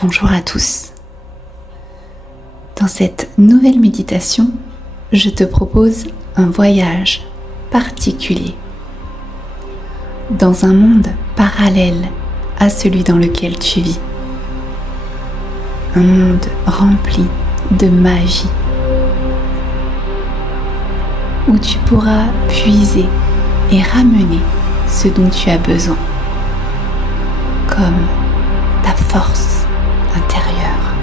Bonjour à tous. Dans cette nouvelle méditation, je te propose un voyage particulier dans un monde parallèle à celui dans lequel tu vis. Un monde rempli de magie, où tu pourras puiser et ramener ce dont tu as besoin, comme ta force intérieure,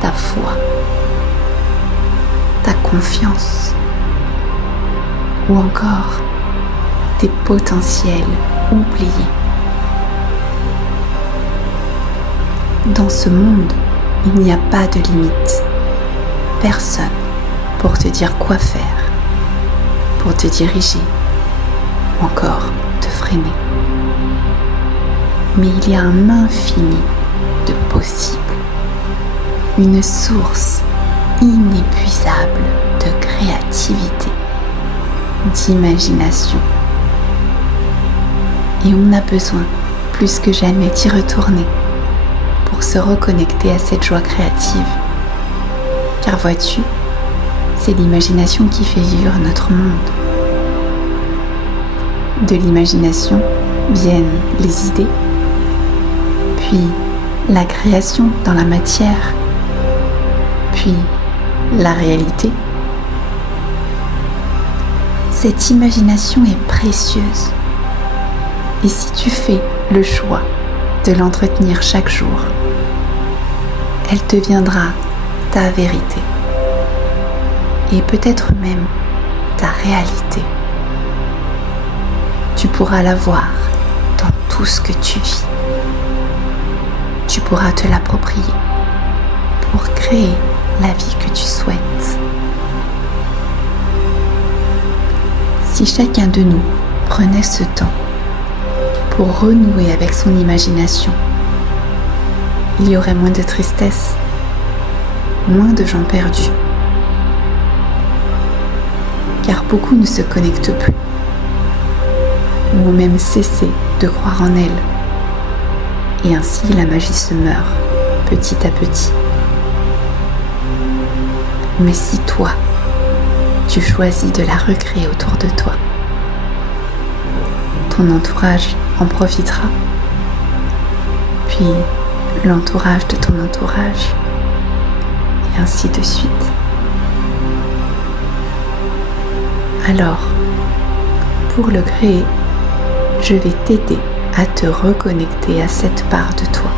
ta foi, ta confiance ou encore tes potentiels oubliés. Dans ce monde, il n'y a pas de limite. Personne pour te dire quoi faire, pour te diriger ou encore te freiner. Mais il y a un infini de possibles, une source inépuisable de créativité, d'imagination. Et on a besoin plus que jamais d'y retourner pour se reconnecter à cette joie créative. Car vois-tu, c'est l'imagination qui fait vivre notre monde. De l'imagination viennent les idées, puis la création dans la matière, puis la réalité. Cette imagination est précieuse. Et si tu fais le choix de l'entretenir chaque jour, elle deviendra ta vérité et peut-être même ta réalité. Tu pourras la voir dans tout ce que tu vis. Tu pourras te l'approprier pour créer la vie que tu souhaites. Si chacun de nous prenait ce temps pour renouer avec son imagination, il y aurait moins de tristesse, moins de gens perdus. Car beaucoup ne se connectent plus, ou ont même cessé de croire en elle. Et ainsi la magie se meurt petit à petit. Mais si toi, tu choisis de la recréer autour de toi, ton entourage en profitera, puis l'entourage de ton entourage, et ainsi de suite. Alors, pour le créer, je vais t'aider à te reconnecter à cette part de toi.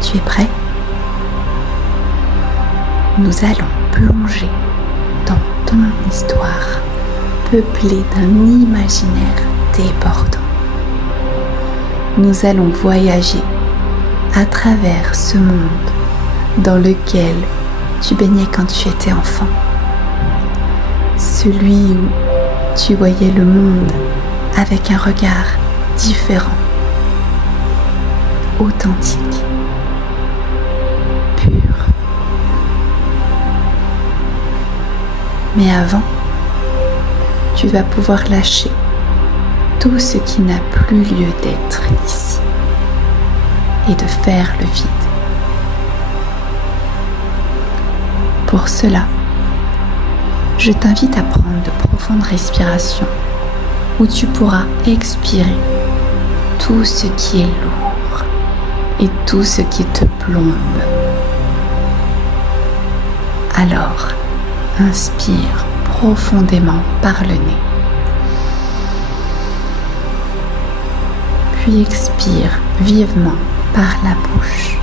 Tu es prêt ? Nous allons plonger dans ton histoire, peuplée d'un imaginaire débordant. Nous allons voyager à travers ce monde dans lequel tu baignais quand tu étais enfant. Celui où tu voyais le monde avec un regard différent, authentique, pur. Mais avant, tu vas pouvoir lâcher tout ce qui n'a plus lieu d'être ici et de faire le vide. Pour cela, je t'invite à prendre de profondes respirations où tu pourras expirer tout ce qui est lourd et tout ce qui te plombe. Alors, inspire profondément par le nez. Puis expire vivement par la bouche.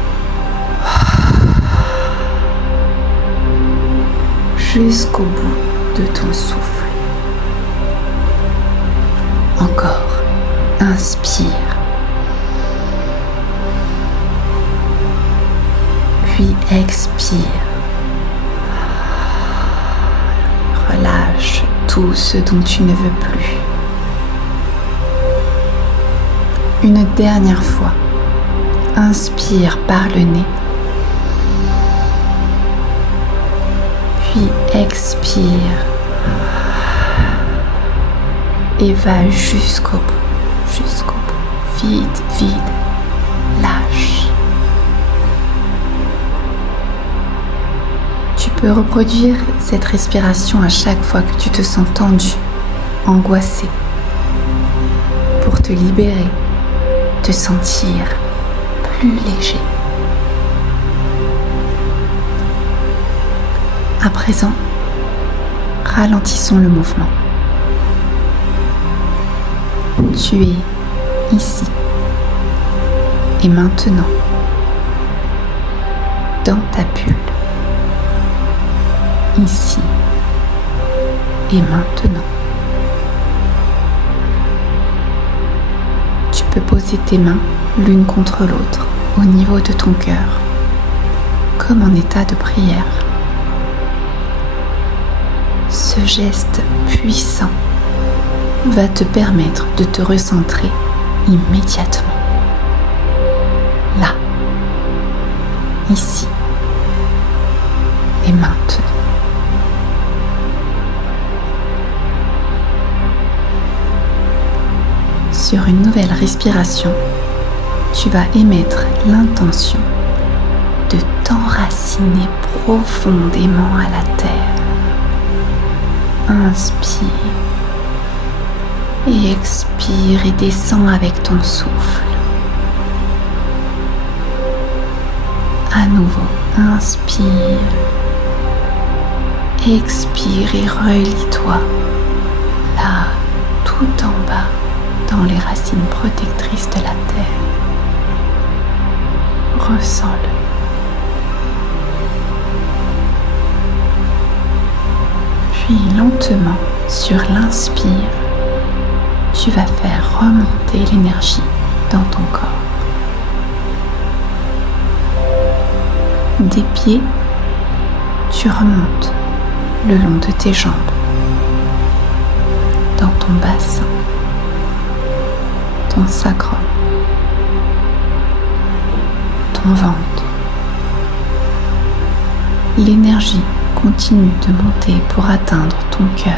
Jusqu'au bout de ton souffle. Encore, inspire. Puis expire. Relâche tout ce dont tu ne veux plus. Une dernière fois, inspire par le nez. Puis expire et va jusqu'au bout, vide, vide. Lâche. Tu peux reproduire cette respiration à chaque fois que tu te sens tendu, angoissé, pour te libérer, te sentir plus léger. À présent, ralentissons le mouvement. Tu es ici et maintenant dans ta bulle. Ici et maintenant. Tu peux poser tes mains l'une contre l'autre au niveau de ton cœur, comme en état de prière. Ce geste puissant va te permettre de te recentrer immédiatement. Là, ici et maintenant. Sur une nouvelle respiration, tu vas émettre l'intention de t'enraciner profondément à la terre. Inspire et expire et descends avec ton souffle. À nouveau, inspire, expire et relie-toi là, tout en bas, dans les racines protectrices de la terre. Ressens-le. Puis lentement, sur l'inspire, tu vas faire remonter l'énergie dans ton corps. Des pieds, tu remontes le long de tes jambes, dans ton bassin, ton sacrum, ton ventre. L'énergie continue de monter pour atteindre ton cœur,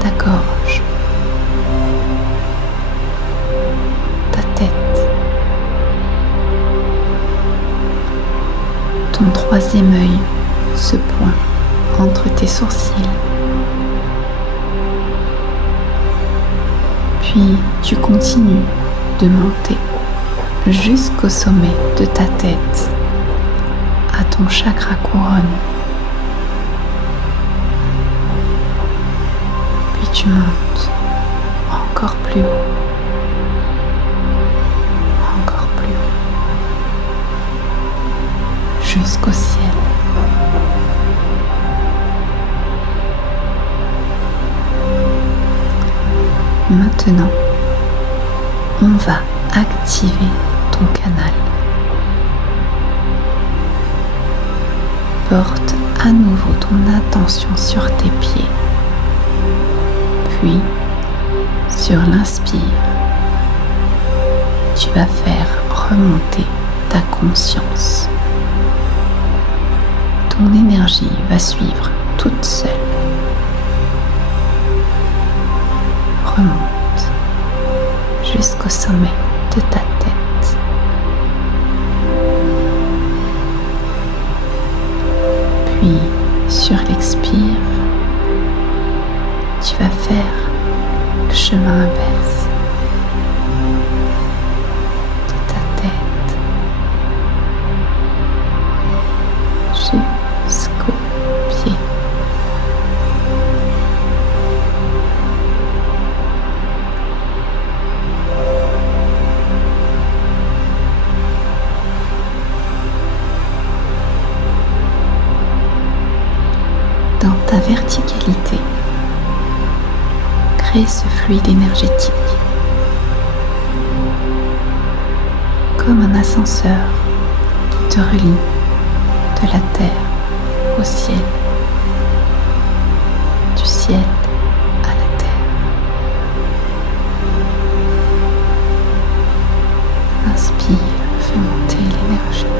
ta gorge, ta tête, ton troisième œil se pointe entre tes sourcils. Puis tu continues de monter jusqu'au sommet de ta tête, à ton chakra couronne. Puis tu montes encore plus haut, encore plus haut, jusqu'au ciel. Maintenant, on va activer ton canal. Porte à nouveau ton attention sur tes pieds, puis sur l'inspire, tu vas faire remonter ta conscience. Ton énergie va suivre toute seule. Remonte jusqu'au sommet de ta tête. Puis, sur l'expire, tu vas faire le chemin inverse de ta tête jusqu'aux pieds. Dans ta verticalité, crée ce fluide énergétique comme un ascenseur qui te relie de la terre au ciel, du ciel à la terre. Inspire, fais monter l'énergie.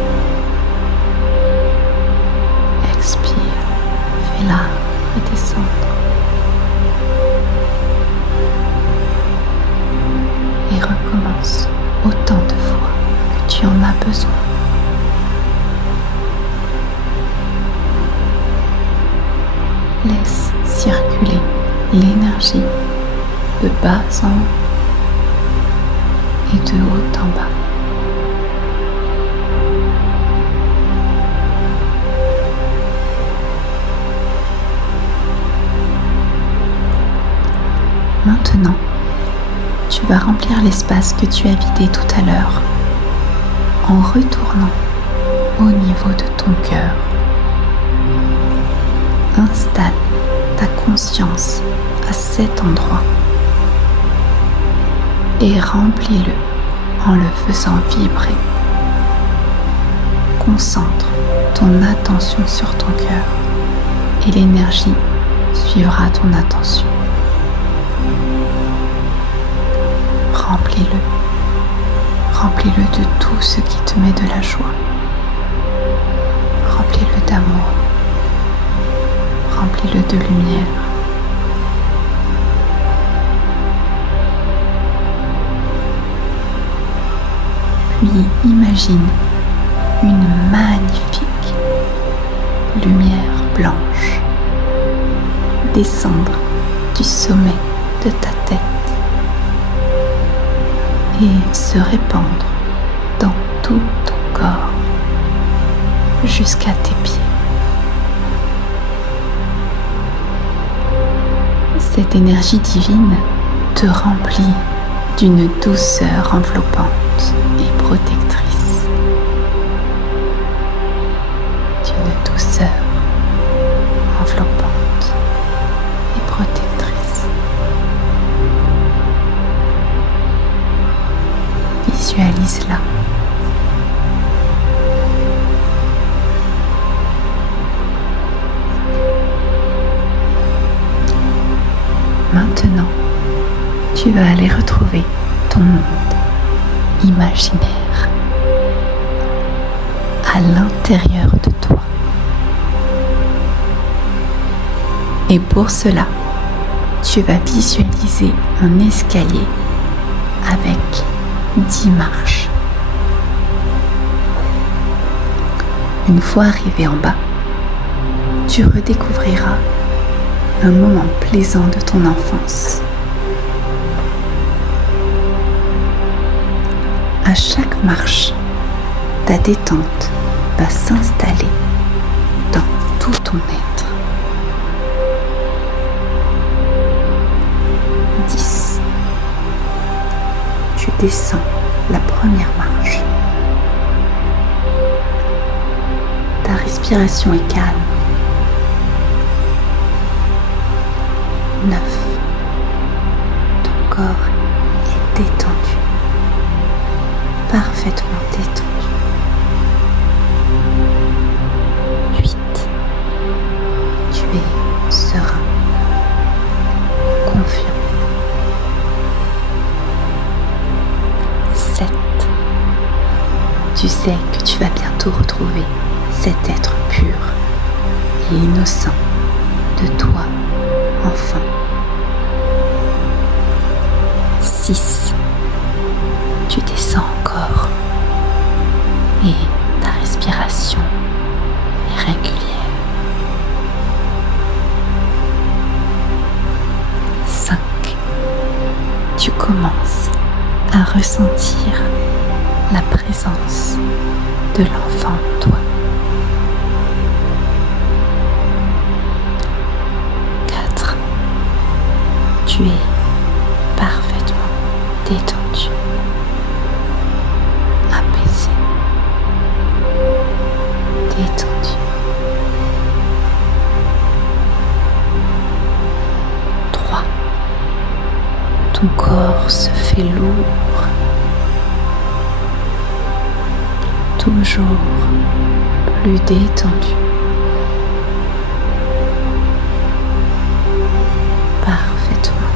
Expire, fais-la redescendre. et recommence autant de fois que tu en as besoin. Laisse circuler l'énergie de bas en haut et de haut en bas. Maintenant, tu vas remplir l'espace que tu as vidé tout à l'heure en retournant au niveau de ton cœur. Installe ta conscience à cet endroit et remplis-le en le faisant vibrer. Concentre ton attention sur ton cœur et l'énergie suivra ton attention. Remplis-le. Remplis-le de tout ce qui te met de la joie. Remplis-le d'amour. Remplis-le de lumière. Puis imagine une magnifique lumière blanche descendre du sommet de ta tête et se répandre dans tout ton corps jusqu'à tes pieds. Cette énergie divine te remplit d'une douceur enveloppante et protectrice. D'une douceur enveloppante et protectrice. Visualise-la. Maintenant, tu vas aller retrouver ton monde imaginaire à l'intérieur de toi. Et pour cela, tu vas visualiser un escalier avec 10 marches. Une fois arrivé en bas, tu redécouvriras un moment plaisant de ton enfance. À chaque marche, ta détente va s'installer dans tout ton être. 10. Tu descends la première marche. Ta respiration est calme. 9. Ton corps est détendu, parfaitement détendu. 8. Tu es serein, confiant. 7. Tu sais que tu vas bientôt retrouver cet être pur et innocent de toi, enfant. 6. Tu descends encore et ta respiration est régulière. 5. Tu commences à ressentir la présence de l'enfant en toi. 4. Tu es parfaitement détendu, apaisé, détendu. 3. Ton corps se fait lourd, toujours plus détendu, parfaitement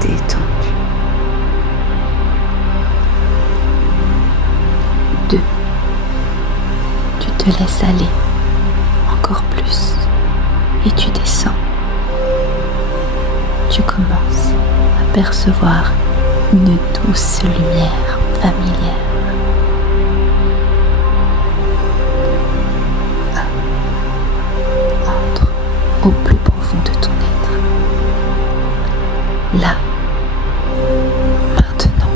détendu. 2. Tu te laisses aller encore plus et tu descends. Tu commences à percevoir une douce lumière familière. Entre au plus profond de ton être. Là, maintenant.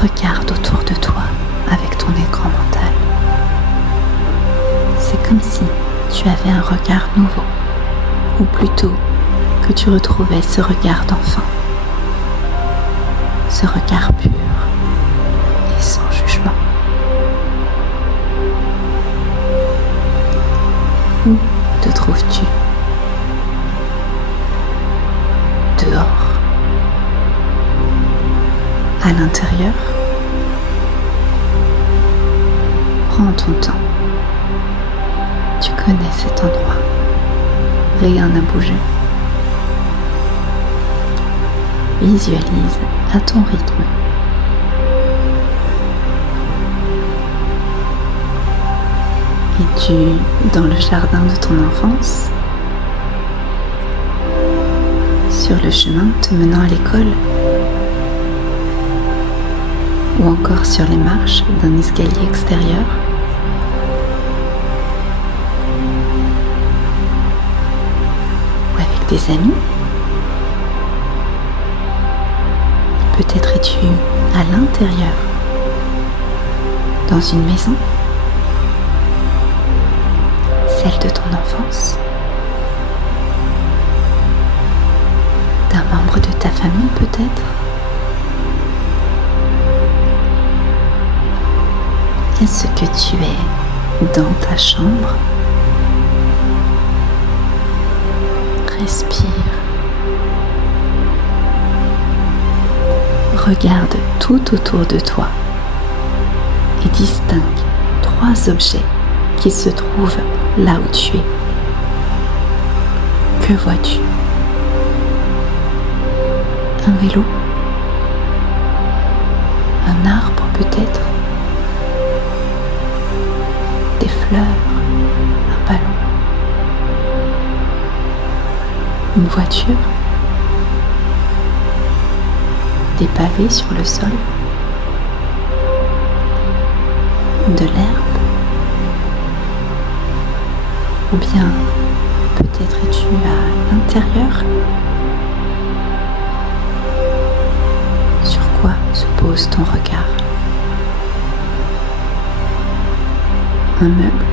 Regarde autour de toi avec ton écran mental. C'est comme si tu avais un regard nouveau, ou plutôt que tu retrouvais ce regard d'enfant, ce regard pur et sans jugement. Où te trouves-tu? Dehors? À l'intérieur? Prends ton temps. Tu connais cet endroit. Rien n'a bougé. Visualise à ton rythme. Es-tu dans le jardin de ton enfance? Sur le chemin te menant à l'école? Ou encore sur les marches d'un escalier extérieur? Ou avec des amis? Peut-être es-tu à l'intérieur, dans une maison, celle de ton enfance, d'un membre de ta famille peut-être. Est-ce que tu es dans ta chambre? Respire. Regarde tout autour de toi et distingue 3 objets qui se trouvent là où tu es. Que vois-tu? Un vélo? Un arbre peut-être? Des fleurs? Un ballon? Une voiture? Des pavés sur le sol? De l'herbe? Ou bien peut-être es-tu à l'intérieur? Sur quoi se pose ton regard? Un meuble?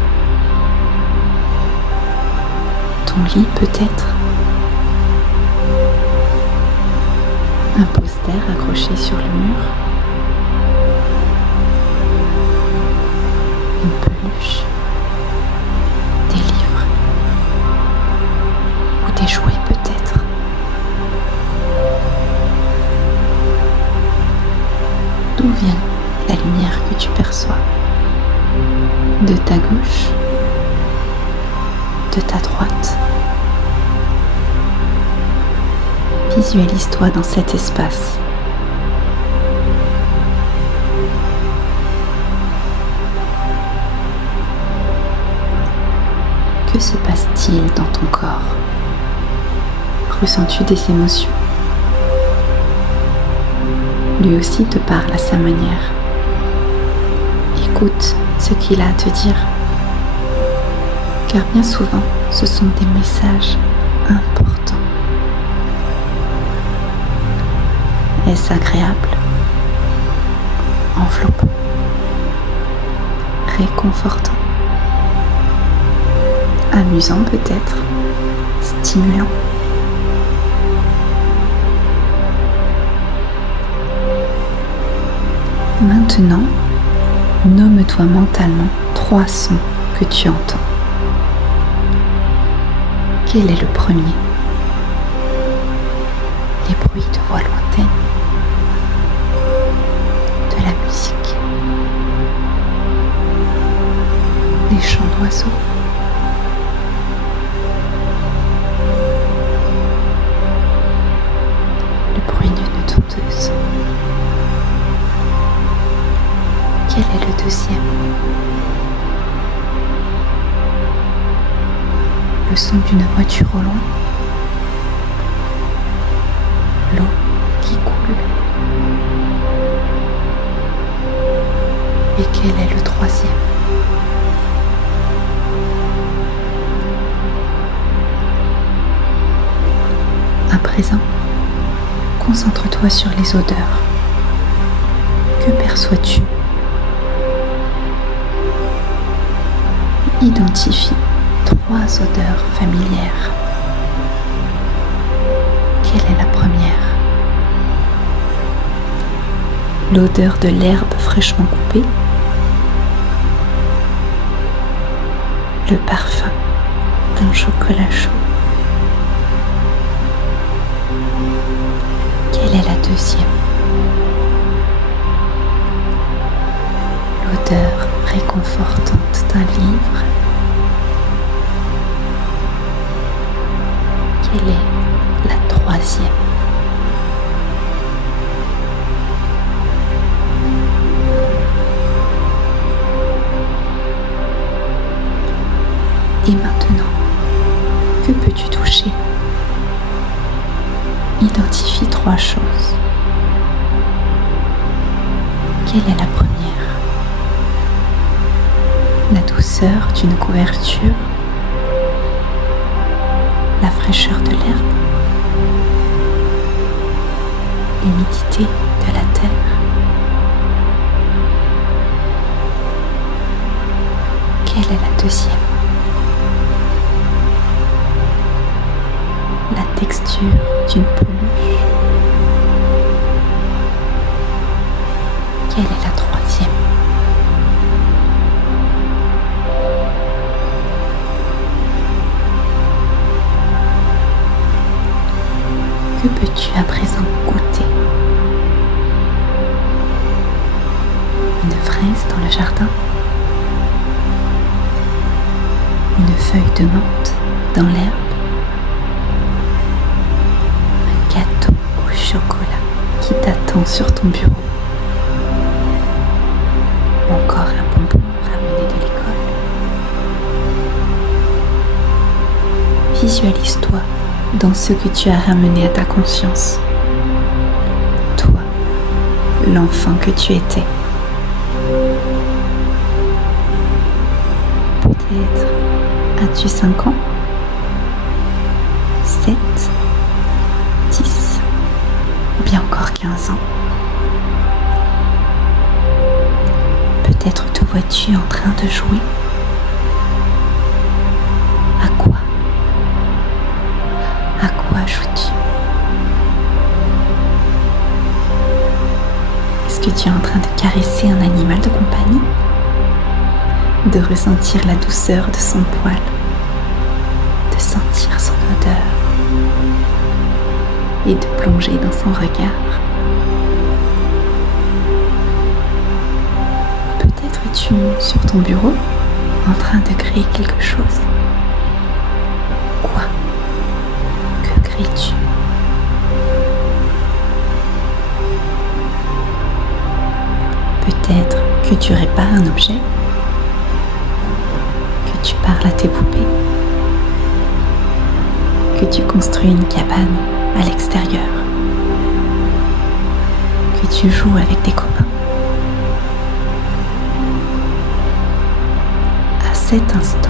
Ton lit peut-être? Un poster accroché sur le mur? Une peluche? Des livres? Ou des jouets peut-être? D'où vient la lumière que tu perçois? De ta gauche? De ta droite? Visualise-toi dans cet espace. Que se passe-t-il dans ton corps? Ressens-tu des émotions? Lui aussi te parle à sa manière. Écoute ce qu'il a à te dire, car bien souvent, ce sont des messages importants. Est-ce agréable? Enveloppant? Réconfortant? Amusant peut-être? Stimulant? Maintenant, nomme-toi mentalement 3 sons que tu entends. Quel est le premier? Les bruits de voix lointaines, de la musique, les chants d'oiseaux, le bruit d'une tondeuse. Quel est le deuxième? le son d'une voiture au loin, l'eau qui coule. Et quel est le troisième? À présent, concentre-toi sur les odeurs. Que perçois-tu? Identifie 3 odeurs familières. Quelle est la première? L'odeur de l'herbe fraîchement coupée. Le parfum d'un chocolat chaud. Quelle est la deuxième? L'odeur réconfortante d'un livre. Quelle est la troisième? Et maintenant, que peux-tu toucher? Identifie 3 choses. Quelle est la première? La douceur d'une couverture, la fraîcheur de l'herbe, l'humidité de la terre. Quelle est la deuxième? La texture d'une peluche. Quelle est la troisième? Que peux-tu à présent goûter? Une fraise dans le jardin? Une feuille de menthe dans l'herbe? Un gâteau au chocolat qui t'attend sur ton bureau? Ou encore un bonbon ramené de l'école? Visualise-toi dans ce que tu as ramené à ta conscience. Toi, l'enfant que tu étais. Peut-être as-tu 5 ans, 7, 10, ou bien encore 15 ans. Peut-être te vois-tu en train de jouer. À quoi? À quoi joues-tu? Est-ce que tu es en train de caresser un animal de compagnie? De ressentir la douceur de son poil, de sentir son odeur et de plonger dans son regard. Peut-être es-tu sur ton bureau en train de créer quelque chose. Quoi? Que crées-tu? Peut-être que tu répares un objet, que tu parles à tes poupées, que tu construis une cabane à l'extérieur, que tu joues avec tes copains. À cet instant,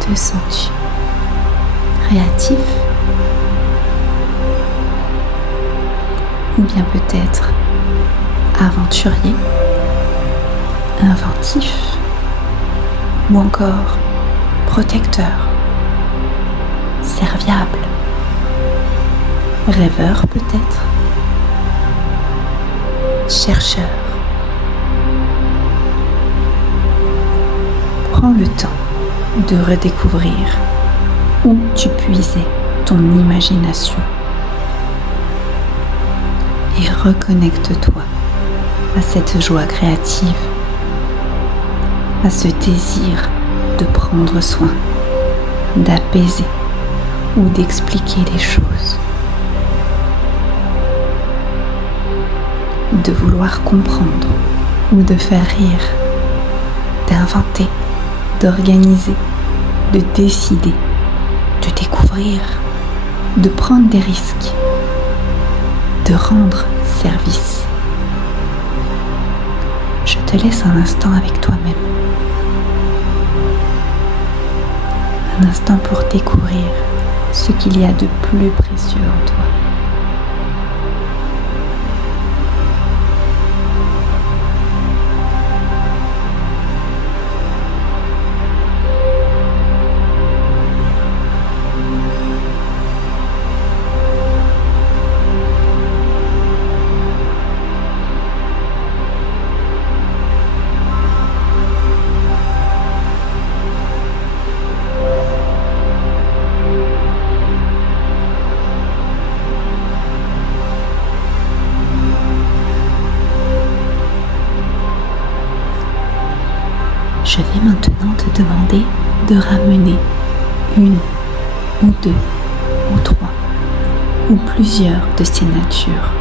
te sens-tu créatif? Ou bien peut-être aventurier, inventif, ou encore protecteur, serviable, rêveur peut-être, chercheur. Prends le temps de redécouvrir où tu puisais ton imagination et reconnecte-toi à cette joie créative, à ce désir de prendre soin, d'apaiser ou d'expliquer les choses, de vouloir comprendre ou de faire rire, d'inventer, d'organiser de décider, de découvrir, de prendre des risques, de rendre service. Je te laisse un instant avec toi-même. Un instant pour découvrir ce qu'il y a de plus précieux en toi. Je vais maintenant te demander de ramener une ou deux ou trois ou plusieurs de ces natures,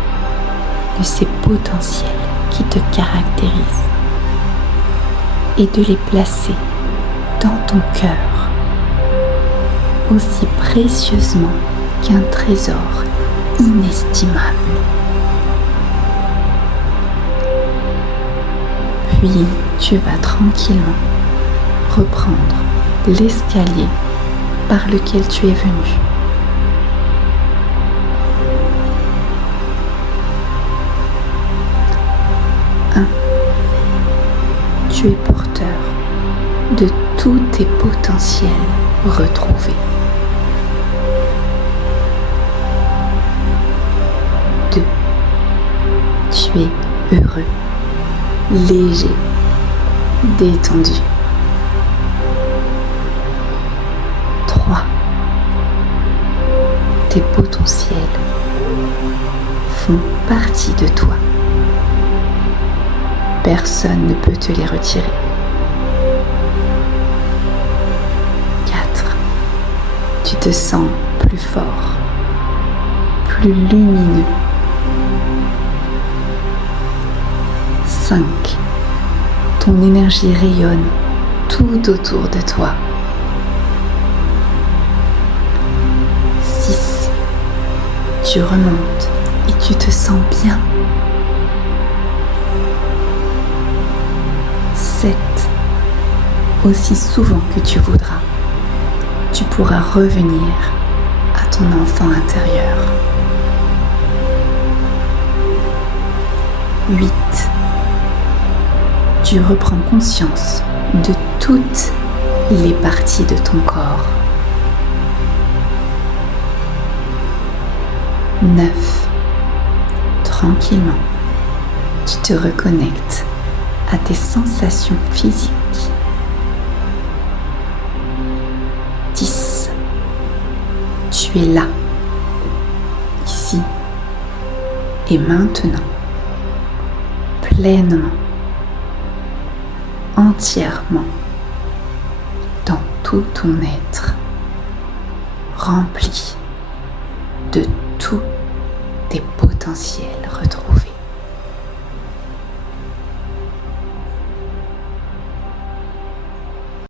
de ces potentiels qui te caractérisent et de les placer dans ton cœur aussi précieusement qu'un trésor inestimable. Puis tu vas tranquillement reprendre l'escalier par lequel tu es venu. Tu es porteur de tous tes potentiels retrouvés. 2. Tu es heureux, léger, détendu. 3. Tes potentiels font partie de toi. Personne ne peut te les retirer. 4. Tu te sens plus fort, plus lumineux. 5. Ton énergie rayonne tout autour de toi. 6. Tu remontes et tu te sens bien. 7. Aussi souvent que tu voudras, tu pourras revenir à ton enfant intérieur. 8. Tu reprends conscience de toutes les parties de ton corps. 9. Tranquillement, tu te reconnectes à tes sensations physiques. 10. Tu es là, ici et maintenant, pleinement, entièrement, dans tout ton être, rempli de tous tes potentiels retrouvés.